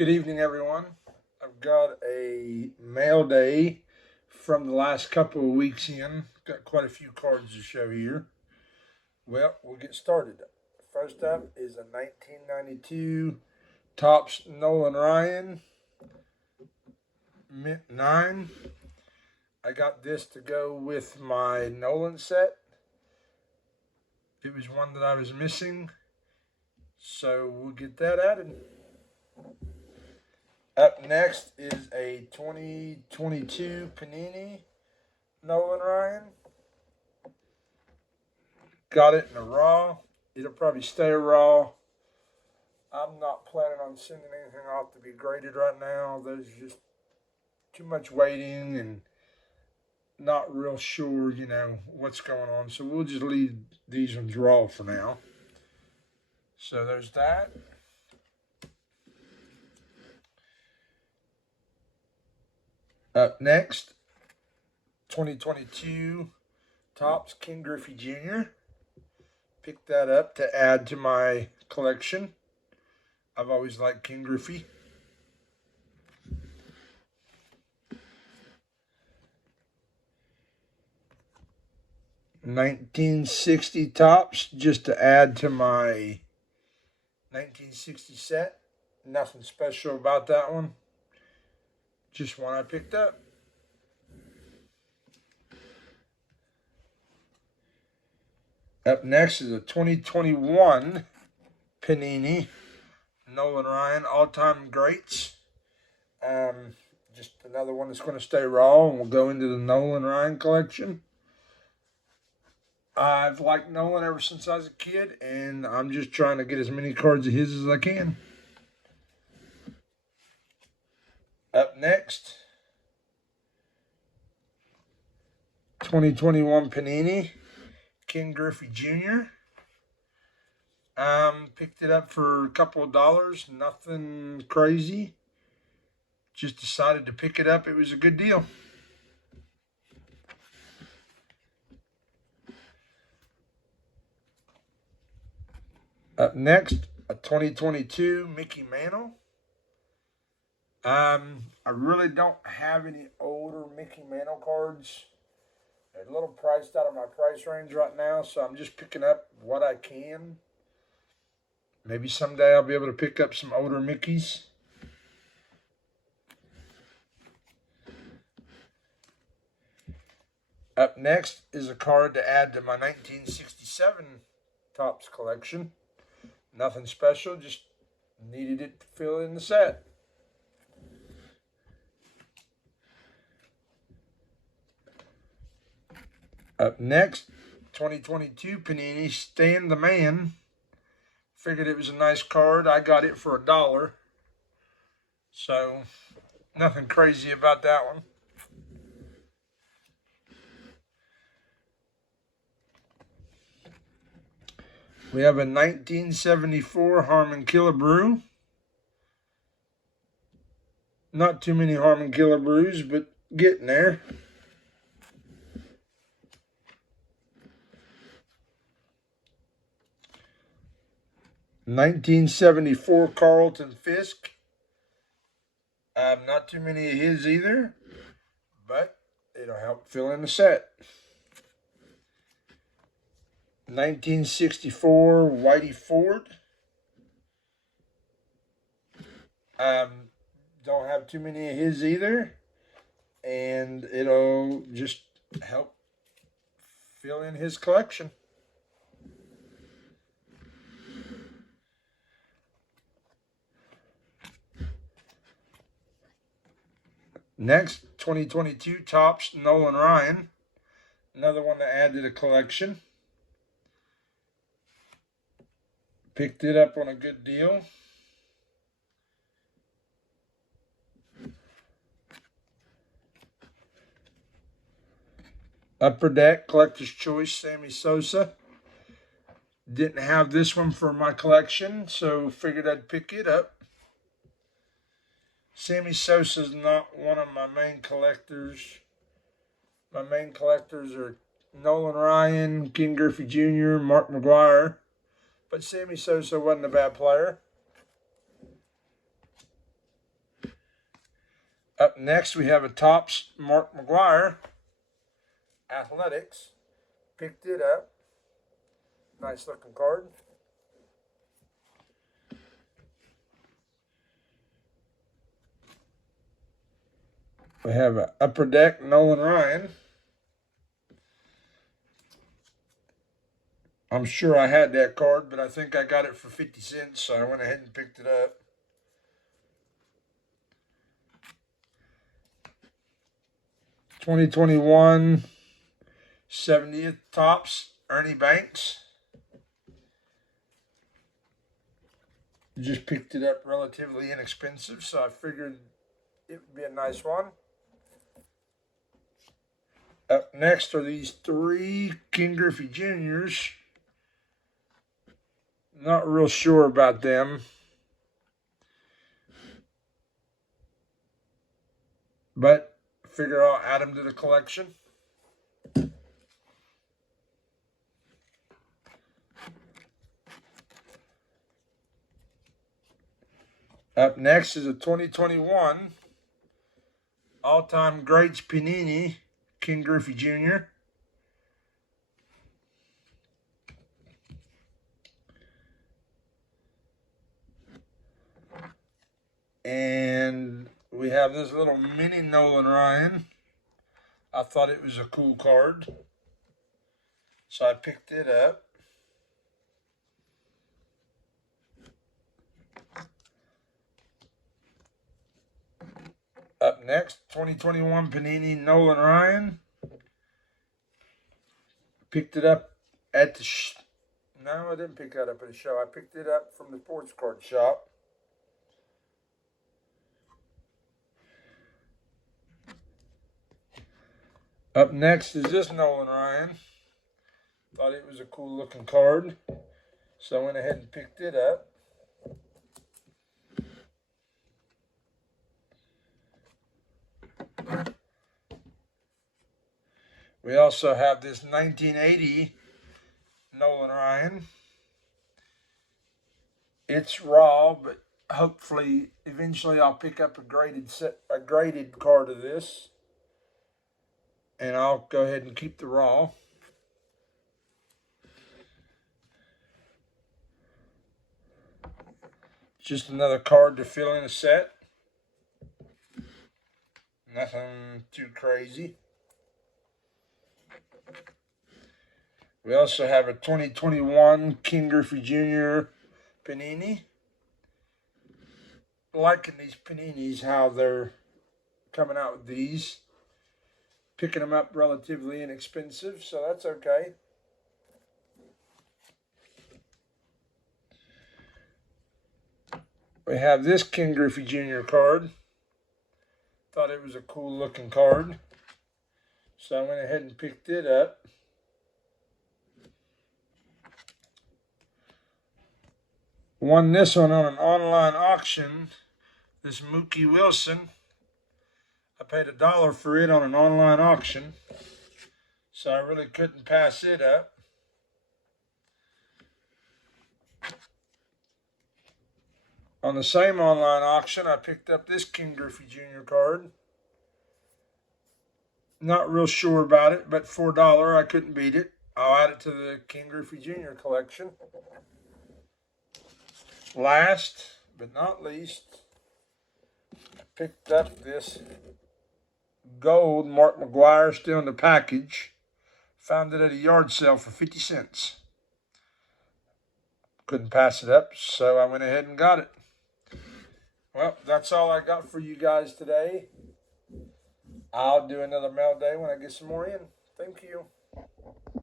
Good evening, everyone. I've got a mail day from the last couple of weeks in. Got quite a few cards to show here. Well, we'll get started. First up is a 1992 Topps Nolan Ryan Mint 9. I got this to go with my Nolan set. It was one that I was missing, so we'll get that added. Up next is a 2022 Panini Nolan Ryan. Got it in a raw. It'll probably stay a raw. I'm not planning on sending anything off to be graded right now. There's just too much waiting and not real sure, what's going on. So we'll just leave these ones raw for now. So there's that. Up next, 2022 Topps Ken Griffey Jr. Picked that up to add to my collection. I've always liked Ken Griffey. $1960 Topps just to add to my 1960 set. Nothing special about that one. Just one I picked up. Up next is a 2021 Panini Nolan Ryan All-Time Greats. Just another one that's going to stay raw and will go into the Nolan Ryan collection. I've liked Nolan ever since I was a kid, and I'm just trying to get as many cards of his as I can. Up next, 2021 Panini Ken Griffey Jr. Picked it up for a couple of dollars. Nothing crazy. Just decided to pick it up. It was a good deal. Up next, a 2022 Mickey Mantle. I really don't have any older Mickey Mantle cards. They're a little priced out of my price range right now, so I'm just picking up what I can. Maybe someday I'll be able to pick up some older Mickeys. Up next is a card to add to my 1967 Topps collection. Nothing special, just needed it to fill in the set. Up next, 2022 Panini Stan the Man. Figured it was a nice card. I got it for $1. So, nothing crazy about that one. We have a 1974 Harmon Killebrew. Not too many Harmon Killebrews, but getting there. $1974 Carlton Fisk. Not too many of his either, but it'll help fill in the set. 1964 Whitey Ford. Don't have too many of his either, and it'll just help fill in his collection. Next, 2022 Topps Nolan Ryan. Another one to add to the collection. Picked it up on a good deal. Upper Deck Collector's Choice Sammy Sosa. Didn't have this one for my collection, so figured I'd pick it up. Sammy Sosa's not one of my main collectors. My main collectors are Nolan Ryan, Ken Griffey Jr., Mark McGwire. But Sammy Sosa wasn't a bad player. Up next, we have a Topps Mark McGwire Athletics. Picked it up. Nice looking card. We have an Upper Deck Nolan Ryan. I'm sure I had that card, but I think I got it for 50 cents, so I went ahead and picked it up. (2021) 70th Topps Ernie Banks. Just picked it up relatively inexpensive, so I figured it would be a nice one. Up next are these 3 Ken Griffey Jr.'s. Not real sure about them, but figure I'll add them to the collection. Up next is a 2021 All-Time Greats Panini Ken Griffey Jr. And we have this little mini Nolan Ryan. I thought it was a cool card, so I picked it up. Up next, 2021 Panini Nolan Ryan. Picked it up at the no, I didn't pick that up at the show. I picked it up from the sports card shop. Up next is this Nolan Ryan. Thought it was a cool looking card, so I went ahead and picked it up. We also have this 1980 Nolan Ryan. It's raw, but hopefully eventually I'll pick up a graded card of this, and I'll go ahead and keep the raw. Just another card to fill in a set. Nothing too crazy. We also have a 2021 Ken Griffey Jr. Panini. Liking these Paninis, how they're coming out with these. Picking them up relatively inexpensive, so that's okay. We have this Ken Griffey Jr. card. Thought it was a cool looking card, so I went ahead and picked it up. Won this one on an online auction. This Mookie Wilson. I paid $1 for it on an online auction, so I really couldn't pass it up. On the same online auction, I picked up this Ken Griffey Jr. card. Not real sure about it, but for $1, I couldn't beat it. I'll add it to the Ken Griffey Jr. collection. Last but not least, I picked up this gold Mark McGwire, still in the package. Found it at a yard sale for 50 cents. Couldn't pass it up, so I went ahead and got it. Well, that's all I got for you guys today. I'll do another mail day when I get some more in. Thank you.